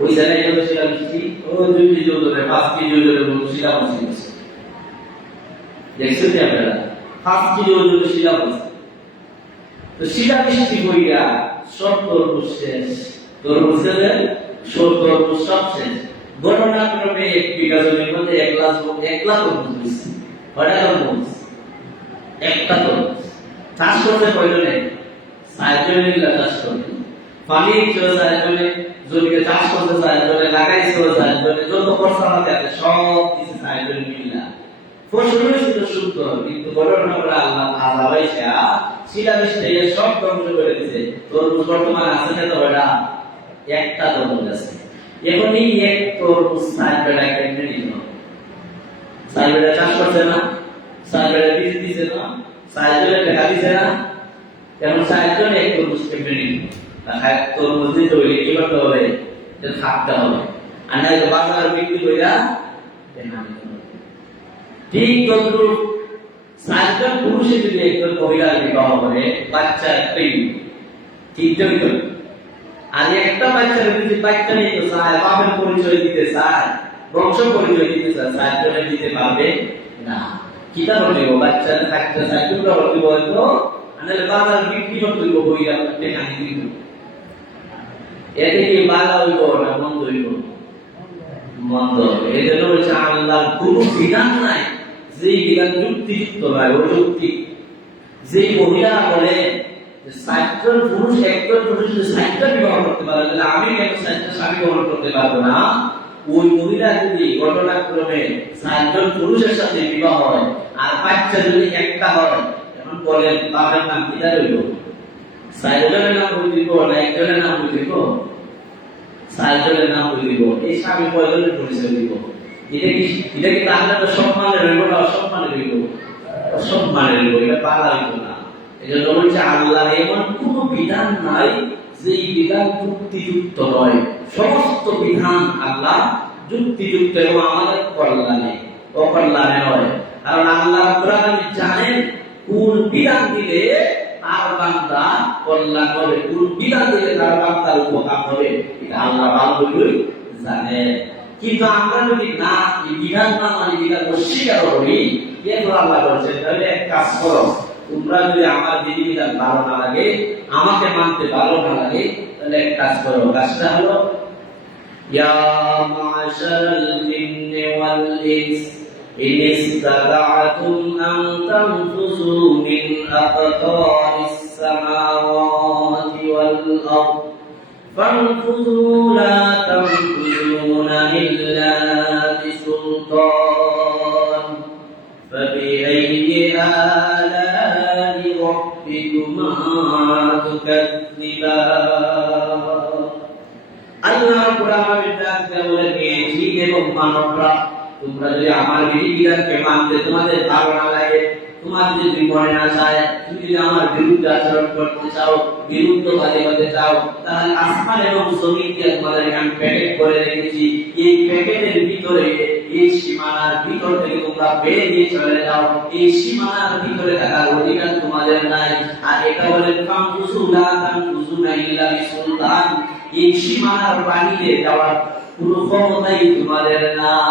ওই জায়গায় গেল শিলাবৃষ্টি, ও 2 কেজি ওজনে 5 কেজি ওজনের মতো শিলাবৃষ্টি হয়েছে। দেখছেন কি আপনারা? 5 কেজি ওজনের শিলাবৃষ্টি। তো শিলাবৃষ্টি হইয়া সব তরমুজ শেষ, তরমুজের তরমুজ সব শেষ। ঘটনাক্রমে 1 বিঘা জমির মধ্যে 1 লাখ তরমুজ হয়েছে। কয়টা তরমুজ? একটা তরমুজ। চাষ করতে প্রয়োজনে 4 জনে চাষ করতে, পানি ছিল 4 জনে, জমিতে চাষ করতে 4 জনে, লাগাইছিল 4 জনে, যত খরচা আছে সব কিছু 4 জনে মিলা। ফসল হয়েছিল সুন্দর, কিন্তু ঘটনাক্রমে আল্লাহ আযাব আইসা শিলাবৃষ্টি সব ধ্বংস করে দিয়েছে। তরমুজ বর্তমানে আছে না? তো এটা একটা তরমুজ আছে। এখন এই এক তরমুজ 4 বেলা কেটে নিল, 4 বেলা চাষ করছে না, 4 বেলা বীজ দিছে না, 4 বেলা টাকা দিছে না, যেমন চারজনে এক তরমুজ কেমনে নিল, তরমুজ দিতে হইলে কি করতে হবে? থাকতে হবে, আর না বাজার বিক্রি কইরা ঠিক তদ্রুপ চারজন পুরুষে যদি একজন মহিলার বিবাহ করে বাচ্চা একটাই ঠিক তো। আর একটা বাচ্চার যদি বাচ্চা নিতে চায়, বাপের পরিচয় দিতে চায়, বংশ পরিচয় দিতে চায়, চারজনে দিতে পারবে না। কিতা বলিব? বাচ্চা থাকতে চায় দুটো বলিব, তো বাজার বিক্রি করতে হইব, বইরা টেকানি দিব। এতে কি বালা হইব না মন্দ হইব? মন্দ। এই জন্য বলছে আল্লাহর কোনো বিধান নাই যে বিধান যুক্তিযুক্ত নয়, অযৌক্তিক। যে মহিলা বলে চারজন পুরুষ একজন পুরুষ যদি চারটা বিবাহ করতে পারে, তাহলে আমি কেন চারটা স্বামী গ্রহণ করতে পারবো না? ওই মহিলা যদি ঘটনাক্রমে চারজন পুরুষের সাথে বিবাহ হয় আর বাচ্চা যদি একটা হয়, এখন বলেন বাবার নাম কি রইল? চারজনের নাম বই দিব না একজনের নাম বই দিব? চারজনের নাম বই দিব। এই স্বামী কয়জনের পরিচয় দিব? এটা কি তাহলে সম্মানের রইব না অসম্মানের রইব? অসম্মানের রইব, এটা পালা হইব না। এজন্য বলছে আল্লাহর এমন কোন বিধান নাই যে বিধান যুক্তিযুক্ত নয়। সমস্ত বিধান আল্লাহ যুক্তিযুক্ত এবং আমাদের কল্যাণে, অকল্যাণে নয়। কারণ আল্লাহ রাব্বুল আলামিন জানেন কোন বিধান দিলে তার বান্দা কল্যাণ হবে, কোন বিধান দিলে তার বান্দার উপকার হবে, এটা আল্লাহ ভালোই জানেন। কিন্তু আমরা যদি না এই বিধান না মানি, বিধান অস্বীকার করি, এরপর আল্লাহ বলছেন তাহলে এক কাজ করো, তোমরা যদি আমার বিধিবিধান ভালো না লাগে, আমাকে মানতে ভালো না লাগে, তাহলে এক কাজ করো। কাজটা হলো ইয়া মাশারাল জিন্নি ওয়াল ইনস ইন ইসতাতা'তুম আন তানফুযু মিন আকতারিস সামাওয়াতি ওয়াল আরদ ফানফুযু লা তানফুযুনা ইল্লা বিসুলতান فبأي آلاء ربكما تكذبان আল্লাহ কোরআনের ডাকে বলে দিয়েছি এবং মানবরা তোমরা যদি আমার বিধিবিধানকে মানতে তোমাদের ভালো না লাগে, তোমাদের যদি মনে না চায়, তুমি যদি আমার বিরুদ্ধে আচরণ করতে চাও, বিরুদ্ধ কাজে করতে চাও, তাহলে আসমান এবং জমিন দিয়ে তোমাদের আমি প্যাকেট করে রেখেছি। এই প্যাকেটের ভিতরে এই সীমানার ভিতর থেকে তোমরা বেরিয়ে চলে যাও। এই সীমানার ভিতরে থাকার অধিকার তোমাদের নাই। আর এটা বলে ফামফুসুলা তানফুসুনা ইল্লা বিসুলতান, এই সীমানার বাইরে যাওয়ার কোনো ক্ষমতাই তোমাদের নাই।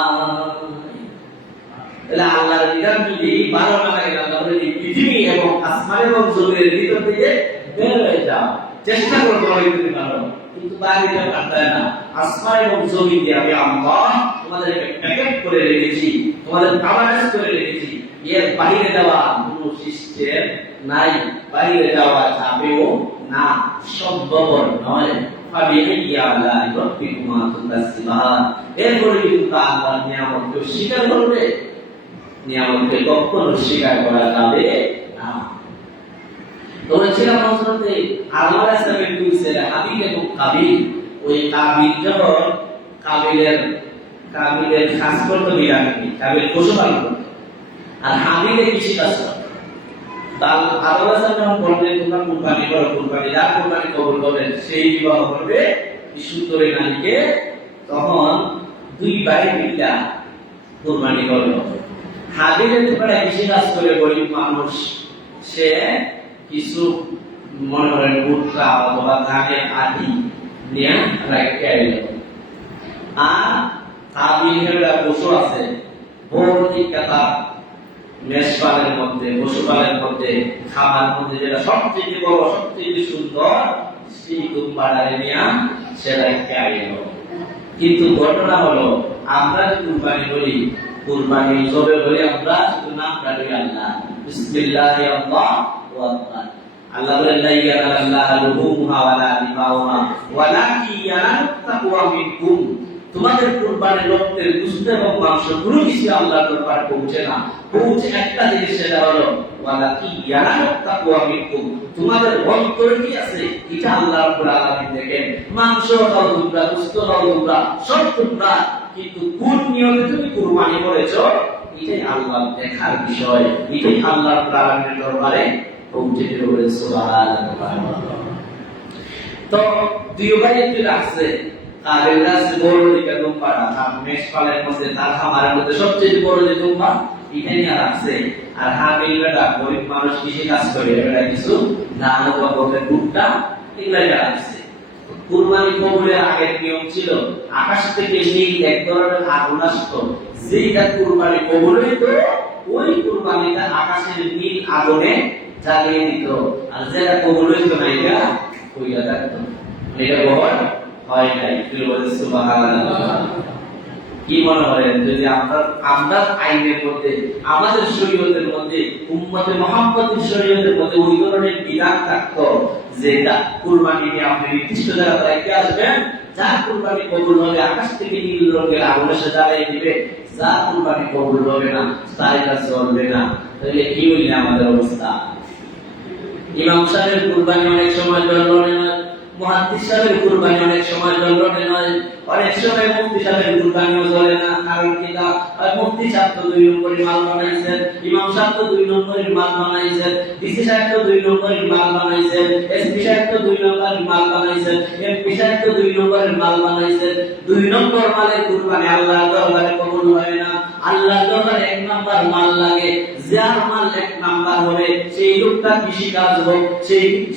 তাহলে আল্লাহর বিধান যদি ভালো না লাগে, তাহলে পৃথিবী এবং আসমান এবং জমিনের ভিতর থেকে বের হয়ে যাও, চেষ্টা করো তোমাদের যদি ভালো, কিন্তু বাইরে পারতে না। আসমান এবং জমিন দিয়ে আমি আল্লাহ তোমাদেরকে প্যাকেট করে রেখেছি, তোমাদের কাভারেজ করে রেখেছি। এর বাইরে যাওয়া কোনো সিস্টেম নাই, বাইরে যাওয়া যাবেও না, সম্ভব নয়। এরপরে কিন্তু আল্লাহর নিয়ামতকে স্বীকার করবে, নিয়ামতকে কখনো স্বীকার করা যাবে না। তো বলছিলাম হযরতে আদম আলাইহিস সালামের দুই ছেলে হাবিল এবং কাবিল। ওই কাবিল যখন কাবিলের কাজ করতে বিরানি, কাবিল পশুপালন করত, আর হাবিলে কৃষি কাজ করত। আদম আলাইহিস সালাম যখন বললেন তোমরা কুরবানি করো, কুরবানি যার কুরবানি কবুল করবেন সেই বিবাহ করবে সুন্দরী নারীকে, তখন দুই ভাই মিলে কুরবানি করলো। হাবিলের টুকরা কৃষি কাজ করে গরিব মানুষ, সে কিছু মনে করেন ভুট্টা অথবা ধানের আটি নিয়ে রেখে এলো। আর কাবিলের পশু আছে ভর্তি কাতা, মেষপালের মধ্যে, পশুপালের মধ্যে, খামার মধ্যে যেটা সবচেয়ে বড় সবচেয়ে সুন্দর, সেই দুম্বাটারে নিয়ে সে রেখে এলো। কিন্তু ঘটনা হলো আমরা যে কুরবানি করি, কুরবানি জবে বলি আমরা শুধু নামটা লই আল্লাহ, বিসমিল্লাহি আল্লাহু আকবার। আল্লাহ বলেন লা ইয়ানাল্লাহু লুহুমুহা ওয়ালা দিমাউহা ওয়ালাকিন ইয়ানাত তাকওয়া মিনকুম। তোমাদের কুরবানির রক্তের গোশত এবং মাংস কোনো কিছু আল্লাহর দরবারে পৌঁছে না, পৌঁছে একটা জিনিস, সেটা হলো ওয়ালাকিন ইয়ানাত তাকওয়া মিনকুম। তোমাদের অন্তরে কি আছে এটা আল্লাহ রাব্বুল আলামিন দেখেন। মাংস খাও তোমরা, গোশত খাও তোমরা, সব তোমরা, কিন্তু কোন নিয়মে তুমি কুরবানি করেছো এটাই আল্লাহ দেখার বিষয়, এটাই আল্লাহর রাব্বুল আলামিনের দরবারে পৌঁছে দিল বলে সুবহানাল্লাহ। তো দুই ভাই একটু রাখছে কাবিল রাখছে বড় দিকে দুম্বাটা মেষ পালের মধ্যে তার খামারের মধ্যে সবচেয়ে বড় যে দুম্বা এখানে রাখছে। আর হাবিল বেটা গরিব মানুষ কৃষি কাজ করে এটা কিছু ধান বা গমের ভুট্টা এগুলা রাখছে। কুরবানি কবুলের আগের নিয়ম ছিল আকাশ থেকে নীল এক ধরনের আগুন আসতো, যেটা কুরবানি কবুল হইতো ওই কুরবানিটা আকাশের নীল আগুনে জ্বালিয়ে দিত, আর যেটা কবুল হইতো না এটা কইরা থাকতো। এটা বহন হয় নাই। সুবহানাল্লাহ। কি মনে করেন যদি আমরা আইনের মধ্যে আমাদের শরীয়তের মধ্যে উম্মতে মুহাম্মাদের শরীয়তের মধ্যে ওই ধরনের বিধান থাকতো যেটা কুরবানি নিয়ে আপনি নির্দিষ্ট জায়গায় রেখে আসবেন, যা কুরবানি কবুল হবে আকাশ থেকে নীল রঙের আগুন এসে জ্বালিয়ে দিবে, যা কুরবানি কবুল হবে না তাইটা চলবে না, তাহলে কি হইলে আমাদের অবস্থা? ইমাম সাহেবের কুরবানি অনেক সময় জলরণে নয়, মুহাদ্দিস সাহেবের কুরবানি অনেক সময় জলরণে নয়, অনেক সময় মুফতি সাহেবের কুরবানিও চলে না। কারণ কি? মুফতি সাহেব তো 2 নম্বরের মাল বানাইছেন, ইমাম সাহেব তো 2 নম্বরের মাল বানাইছেন, ডিসি সাহেব তো 2 নম্বরের মাল বানাইছেন, এসপি সাহেব তো 2 নম্বরের মাল বানাইছেন, এমপি সাহেব তো 2 নম্বরের মাল বানাইছেন। 2 নম্বর মালের কুরবানি আল্লাহর দরবারে কবুল হয় না। আল্লাহর দরবারে 1 নম্বর মাল লাগে। যার মাল 1 নম্বর হবে সেই লোকটা কৃষি কাজ হোক,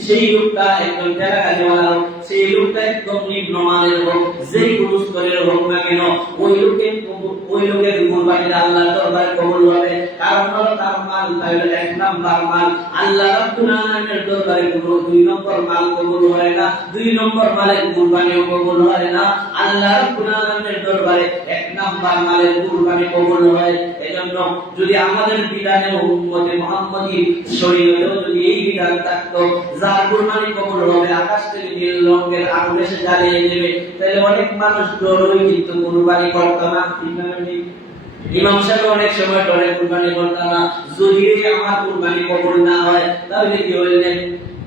সেই লোকটা একজন টেরাকাজিওয়ালা হোক, সেই লোকটা একদম নিম্ন মানের হোক, যেই কোন স্তরের হোক না কেন, ওই লোকের কুরবানিটা আল্লাহর দরবারে কবুল হবে। কারণ হলো তার মাল তাহলে 1 নম্বর মাল। আল্লাহ রাব্বুল আলামিনের দরবারে কোনো 2 নম্বর মাল কবুল হয় না, 2 নম্বর মালের কুরবানিও কবুল হয় না। আল্লাহ রাব্বুল আলামিনের দরবারে 1 নম্বর মালের কুরবানি কবুল হয়। এজন্য যদি আমাদের বিধানে উম্মতে মুহাম্মাদী শরীয়তেও যদি এই বিধান থাকতো যার কুরবানি কবুল হবে আকাশ থেকে নীল রঙের আগুন এসে জ্বালিয়ে দেবে, তাহলে অনেক মানুষ ডরই কিন্তু কুরবানি করতো না। ইমাম সাহেব অনেক সময় ডরে কুরবানি করতো না, যদি আমার কুরবানি কবুল না হয় তাহলে কি হইলে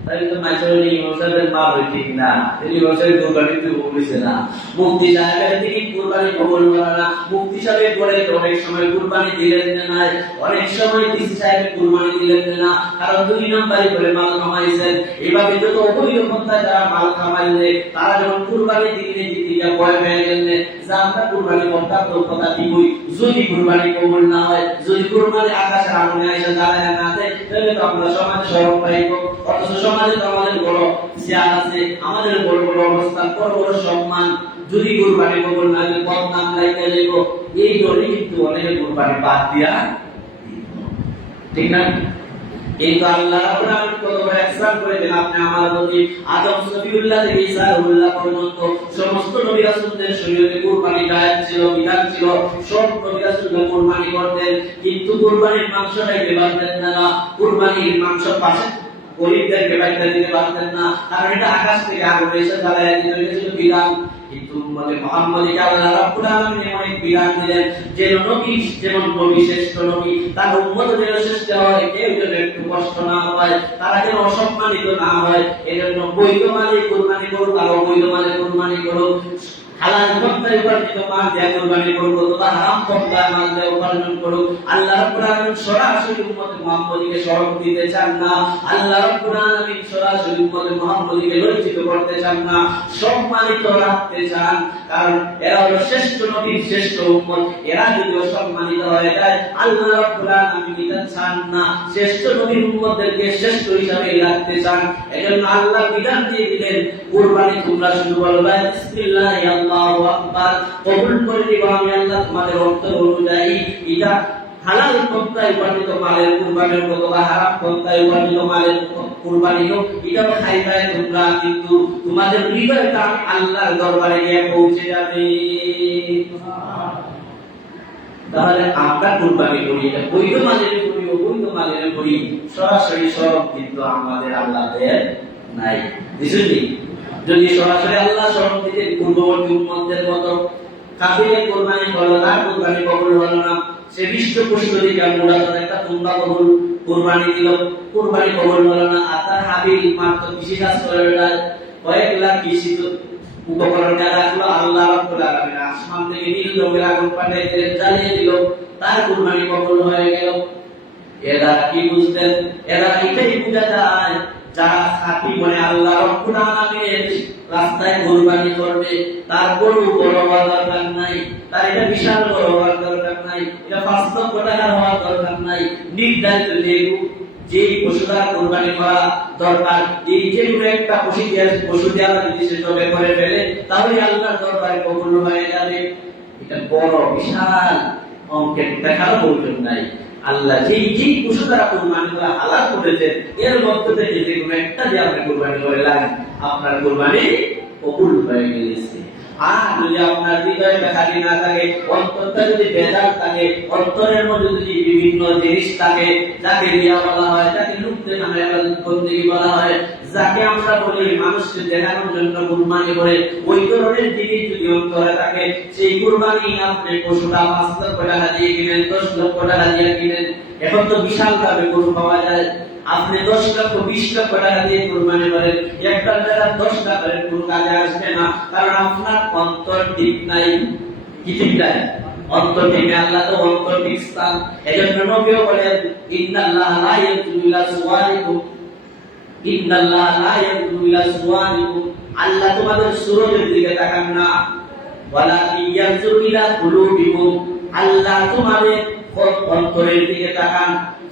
তাহলে তো মাইসরে ইমাম সাহেবের মাল ঠিক না, ইমাম সাহেব কুরবানি তো বলেছে না। মুফতি সাহেবের দিকে কুরবানি কবুল হয় না, মুফতি সাহেব বলে অনেক সময় কুরবানি দিলেন না, অনেক সময় ডিসি সাহেব কুরবানি দিলেন না, কারণ 2 নম্বরই করে মাল কামাইছেন। এভাবে যত অবৈধ পন্থায় যারা মাল কামাইলে তারা যখন কুরবানি দিলে দিতে ভয় পেয়ে গেলেন যে আমরা কুরবানি করতাম তো কথা দিবই, যদি কুরবানি কবুল না হয়, যদি কুরবানি আকাশের আগুনে এসে জ্বালায় না দেয় তাহলে তো আমরা সমাজে শরম পাইব। অথচ সমাজে তো আমাদের বড় চেয়ার আছে, আমাদের বড় বড় অবস্থান, বড় বড় সম্মান, যদি কুরবানি কবুল না হয় বদনাম লাইকা যাইব, এই ডরে কিন্তু অনেকে কুরবানি বাদ দিয়া ঠিক না। কিন্তু আল্লাহ রাব্বুল আলামিন কত বড় ইহসান করে দেন আপনি আমার প্রতি। আদম সফিউল্লাহ থেকে ঈসা রুহুল্লাহ পর্যন্ত সমস্ত নবী রাসূলদের শরীয়তে কুরবানি জায়েজ ছিল, বিধান ছিল, সব নবী রাসূলরা কুরবানি করতেন, কিন্তু কুরবানির মাংসটাই দিতে না। কুরবানির মাংস পাশে গরিবদেরকে বাইরে দিতে পারতেন না, কারণ এটা আকাশ থেকে আগুন এসে জ্বালায় দিতে হয়েছিল বিধান। কিন্তু উম্মতে মুহাম্মাদীকে আল্লাহ রাব্বুল আলামিন অনেক বিধান দিলেন, যে নবী যেমন নবী শ্রেষ্ঠ নবী, তার উম্মত যেন শ্রেষ্ঠ হয়, কেউ যেন একটু কষ্ট না হয়, তারা যেন অসম্মানিত না হয়। এজন্য বৈধ মালে কুরবানি করুক আর অবৈধ মালে কুরবানি করুক, হালাল পন্থায় উপার্জিত মাল দিয়ে কুরবানি করুক অথবা হারাম পন্থায় মাল দিয়ে উপার্জন করুক, আল্লাহ রাব্বুল আলামিন সরাসরি উম্মতে মুহাম্মাদীকে শরম দিতে চান না। আল্লাহ রাব্বুল আলামিন সরাসরি উম্মতে মুহাম্মাদীকে লজ্জিত করতে চান না, সম্মানিত রাখতে চান। কারণ এরা হলো শ্রেষ্ঠ নবী, শ্রেষ্ঠ উম্মত, এরা যদি অসম্মানিত হয়ে যায় আল্লাহ রাব্বুল আলামিন এটা চান না। শ্রেষ্ঠ নবীর উম্মতদেরকে শ্রেষ্ঠ হিসাবে রাখতে চান। এজন্য আল্লাহ বিধান দিয়ে দিলেন কুরবানি তোমরা শুধু বলবা বিসমিল্লাহ আল্লাহু আকবার, কবুল করে দিব আমি আল্লাহ তোমাদের অন্তর অনুযায়ী। এটা হালাল পন্থায় উপার্জিত মালের কুরবানি অথবা হারাম পন্থায় উপার্জিত মালের কুরবানি হোক, এটাও খাইবাই তোমরা, কিন্তু তোমাদের হৃদয়টা আল্লাহর দরবারে গিয়ে পৌঁছে যাবে। তাহলে আমরা কুরবানি করি, এটা বৈধ মালের করি, অবৈধ মালের করি, সরাসরি সব কিন্তু আমাদের আল্লাহ দেয় নাই। বুঝলি? যদি সরাসরি আল্লাহ সরম দিতে পূর্ববর্তী উম্মতদের মতো কাফিরের কুরবানি করলো, তার কুরবানি কবুল হলো না, সে বিশ্বপুষ্ট দিকে মুরাদ একটা তোমরা কবুল কুরবানি দিল, কুরবানি কবুল হলো না। আর তার হাবিল মাত্র কৃষি কাজ করে কয়েক লাখ কৃষি উপকরণ রাখলো, আল্লাহ রাব্বুল আলামিন আসমান থেকে নীল রঙের আগুন পাঠিয়ে দিলেন, জ্বালিয়ে দিল, তার কুরবানি কবুল হয়ে গেল। এরা কি বুঝলেন? এরা এটাই বুঝা যায় যারা খাঁটি মনে আল্লাহ রাব্বুল আলামিনের রাস্তায় কুরবানি করবে, তার গরু বড় হওয়ার দরকার নাই, তার এটা বিশাল বড় হওয়ার দরকার নাই, এটা 5 লক্ষ টাকার হওয়ার দরকার নাই। নির্ধারিত যে পশুটা কুরবানি করা দরকার, এই যে কোনো একটা পশু দিয়ে যদি সে জবে করে ফেলে, তাহলে আল্লাহর দরবারে কবুল হয়ে যাবে। এটা বড় বিশাল অঙ্কের টাকার প্রয়োজন নাই। আল্লাহ যেই পশু দ্বারা কুরবানি করা হালাল করেছেন, এর মধ্যে থেকে যে কোনো একটা দিয়ে আপনি কুরবানি করে লাগেন, আপনার কুরবানি কবুল হয়ে গেছে। আর যদি আপনার হৃদয়ে খালি না থাকে, অন্তরটা যদি বেজার থাকে, অন্তরের মধ্যে যদি বিভিন্ন জিনিস থাকে, যাকে রিয়া বলা হয়, যাকে লুকতে নামে বন্দেগী বলা হয়, যাকে আমরা বলি মানুষকে দেখানোর জন্য কুরবানি করে, ওই ধরনের জিনিস যদি অন্তরে থাকে, সেই কুরবানি আপনি পশুটা 5 লক্ষ টাকা দিয়ে কিনেন, 10 লক্ষ টাকা দিয়ে কিনেন, এখন তো বিশাল ভাবে গরু পাওয়া যায়, আপনি 10 লক্ষ 20 লক্ষ টাকা দিয়ে কুরবানি করেন, একটা টাকা 10 টাকার কোনো কাজে আসবে না, কারণ আপনার অন্তর ঠিক নাই। কি ঠিক নাই? অন্তর ঠিক নাই। আল্লাহ তো অন্তর ঠিক স্থান। এজন্য নবীও বলেন, ইন্নাল্লাহ লা ইয়ানজুরু ইলা সুওয়ারিকুম, ইন্নাল্লাহ লা ইয়ানজুরু ইলা সুওয়ারিকুম, আল্লাহ তোমাদের সুরতের দিকে তাকান না, ওয়ালাকিন ইয়ানজুরু ইলা কুলুবিকুম, আল্লাহ তোমাদের অন্তরের দিকে তাকান।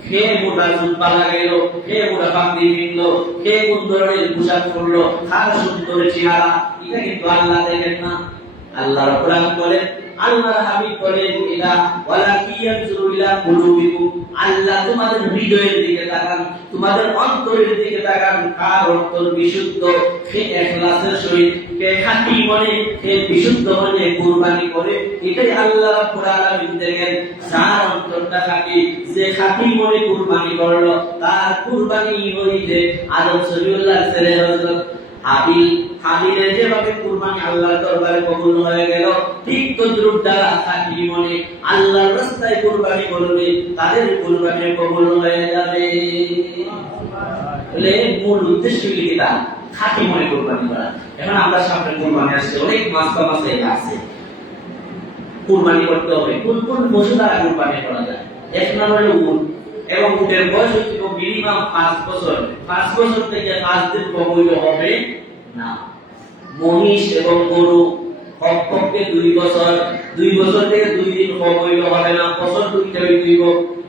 কে মোটা জুব্বা লাগাইলো, কে মোটা পাগড়ি কিনলো, কে কোন ধরনের পোশাক পরলো, কার সুন্দর চেহারা, এটা কিন্তু আল্লাহ দেখেন না। আল্লাহ রাব্বুল আলামিন বলেন, আল্লাহর হাবিব বলেন, এটা ওয়ালাকিন ইয়ানজুরু ইলা কুলুবিকুম, আল্লাহ তোমাদের হৃদয়ের দিকে তাকান, তোমাদের অন্তরের দিকে তাকান। কার অন্তর বিশুদ্ধ, সে ইখলাসের সহিত, কে খাঁটি মনে, সে বিশুদ্ধ মনে কুরবানি করে, এটাই আল্লাহ রাব্বুল আলামিন দেখেন। যার অন্তরটা খাঁটি, যে খাঁটি মনে কুরবানি করলো, তার কুরবানি হইতে আদম সলিউল্লাহ ছেলে হযরত হাবিলের যেভাবে কুরবানি আল্লাহর দরবারে কবুল হয়ে গেল, ঠিক তদ্রূপ যারা খাঁটি মনে আল্লাহর রাস্তায় কুরবানি করবে, তাদের কুরবানি কবুল হয়ে যাবে। বলে মূল উদ্দেশ্য কি? এটা খাঁটি মনে কুরবানি করা। এখন আমরা সামনে কুরবানি আসছে, অনেক মাসে আছে, কুরবানি করতে হবে। কোন কোন পশু দ্বারা কুরবানি করা যায়? এক নম্বরে উট, এবং উটের বয়স হচ্ছে মিনিমাম 5 বছর। 5 বছর থেকে 5 দিন কম হইলে হবে না। মহিষ এবং গরু কমপক্ষে 2 বছর, 2 বছর থেকে 2 দিন কম হইলে হবে না, বছর 2টা হইব।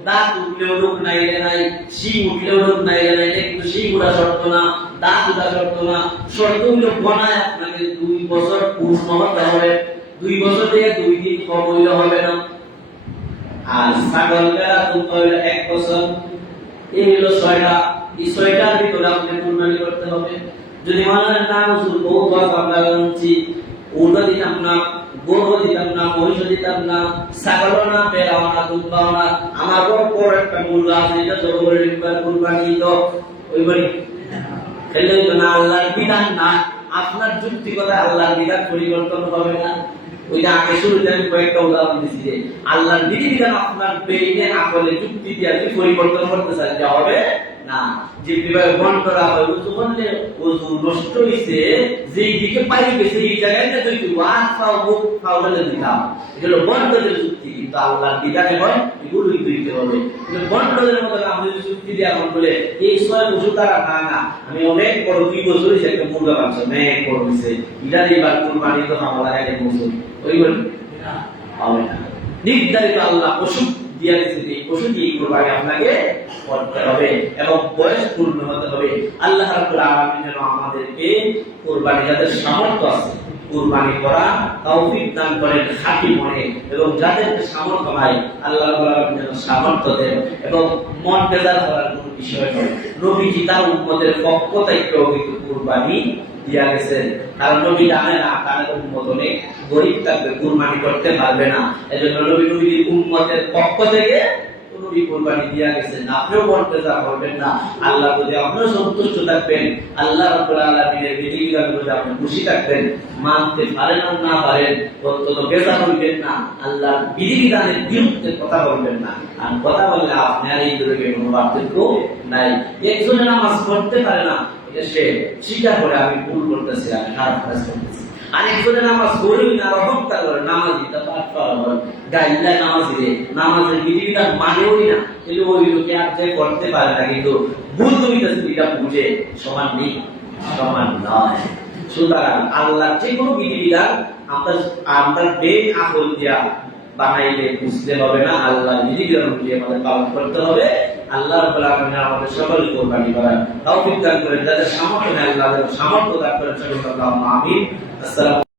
দাঁত উঠলেও রোগ নাই রে নাই, শিং উঠলেও রোগ নাই রে নাই, কিন্তু শিং উঠা শর্ত না, দাঁত উঠা শর্ত না, শর্ত হইলো বনায় আপনাকে 2 বছর পূর্ণ হতে হবে, 2 বছর থেকে 2 দিন কম হইলে হবে না। আর ছাগল ভেড়া দুধ হইলো 1 বছর। এই হলো 6টা, এই 6টার ভিতরে আপনি কুরবানি করতে হবে। যদি মানেন না হুজুর বহু কথা আমরা জানছি, উটও দিতাম না, গরু দিতাম না, মহিষ দিতাম না, ছাগলও না, ভেড়াও না, দুধও না, আমার বড় একটা মুরগা আছে, এটা তো করে কুরবানি তো ওই বলি খেলে তো না, আল্লাহর বিধান না, আপনার যুক্তিকতা আল্লাহর বিধান পরিবর্তন হবে না। ওইটা আগে শুরুতে আমি কয়েকটা উদাহরণ দিচ্ছি যে আল্লাহর বিধিবিধান আপনার ব্রেইনে আকলে যুক্তি দিয়ে আপনি পরিবর্তন করতে চান, যা হবে না। যে বিভাগে বন্টরা হয় ওজু বললে ওজু নষ্ট হইছে, যেই দিকে পানি গেছে এই জায়গায় না তুই ওয়ান ফাও বুক ফাও বলে দিতাম, এগুলো বন্টদের যুক্তি। কিন্তু আল্লাহর বিধানে হয় এগুলোই দিতে হবে। কিন্তু বন্টদের মতো আমি যদি যুক্তি দিয়ে এখন বলে এই 6 বছর তারা না, আমি অনেক বড় 2 বছর হইছে একটা মুরগা বাচ্চা অনেক বড় হইছে, এটা এবার কুরবানি তো আমার লাগাই 1 বছর ওই বলি না, হবে না। নির্ধারিত আল্লাহ পশু দিয়া দিয়েছে, এই পশু দিয়ে কুরবানি আপনাকে করতে হবে এবং বয়স পূর্ণ হতে হবে। আল্লাহ রাব্বুল আলামিন যেন আমাদেরকে কুরবানি যাদের সামর্থ্য আছে কুরবানি করা তৌফিক দান করেন খাঁটি মনে, এবং যাদের সামর্থ্য নাই আল্লাহ রাব্বুল আলামিন যেন সামর্থ্য দেন এবং মন বেজার করার কোনো বিষয় নয়। নবীজি তার উম্মতের পক্ষ থেকে কুরবানি দিয়া গেছেন, কারণ নবী জানে না তার উম্মত অনেক গরীব থাকবে, কুরবানি করতে পারবে না, এজন্য নবীর উম্মতের পক্ষ থেকে নবী কুরবানি দিয়া গেছেন। আপনিও বলতেজা করবেন না, আল্লাহ যদি আপনিও সন্তুষ্ট থাকবেন, আল্লাহ রাব্বুল আলামিনের বিধিবিধানগুলোতে আপনি খুশি থাকবেন, মানতে পারেন না পারেন অন্তত বেজার হইবেন না, আল্লাহর বিধিবিধানের বিরুদ্ধে কথা বলবেন না। আর কথা বললে আপনার এই দুটোকে কোনো পার্থক্য নাই। একজনে নামাজ পড়তে পারে না, এটা সে স্বীকার করে আমি ভুল করতেছি, আমি খারাপ কাজ করতেছি, আরেকজনের নামাজ পড়েই না অহংকার করে নামাজি তা পাঠ করা গাইলা নামাজি রে নামাজের বিধিবিধান মানেওই না, কিন্তু ওই লোকে আর যে করতে পারে না, কিন্তু বুঝতে হইতেছে এটা বুঝে সমান নেই, সমান নয়। সুতরাং আল্লাহর যে কোনো বিধিবিধান আমরা বেন আকল দিয়া বানাইলে বুঝতে হবে না, আল্লাহর বিধিবিধান অনুযায়ী আমাদের পালন করতে হবে। আল্লাহ রাব্বুল আলামিন আমাদের সকলকে কোরবানি করার তৌফিক দান করেন, যাদের সামর্থ্য নেই আল্লাহ সামর্থ্য দান করেন। আমিন। আসসালামু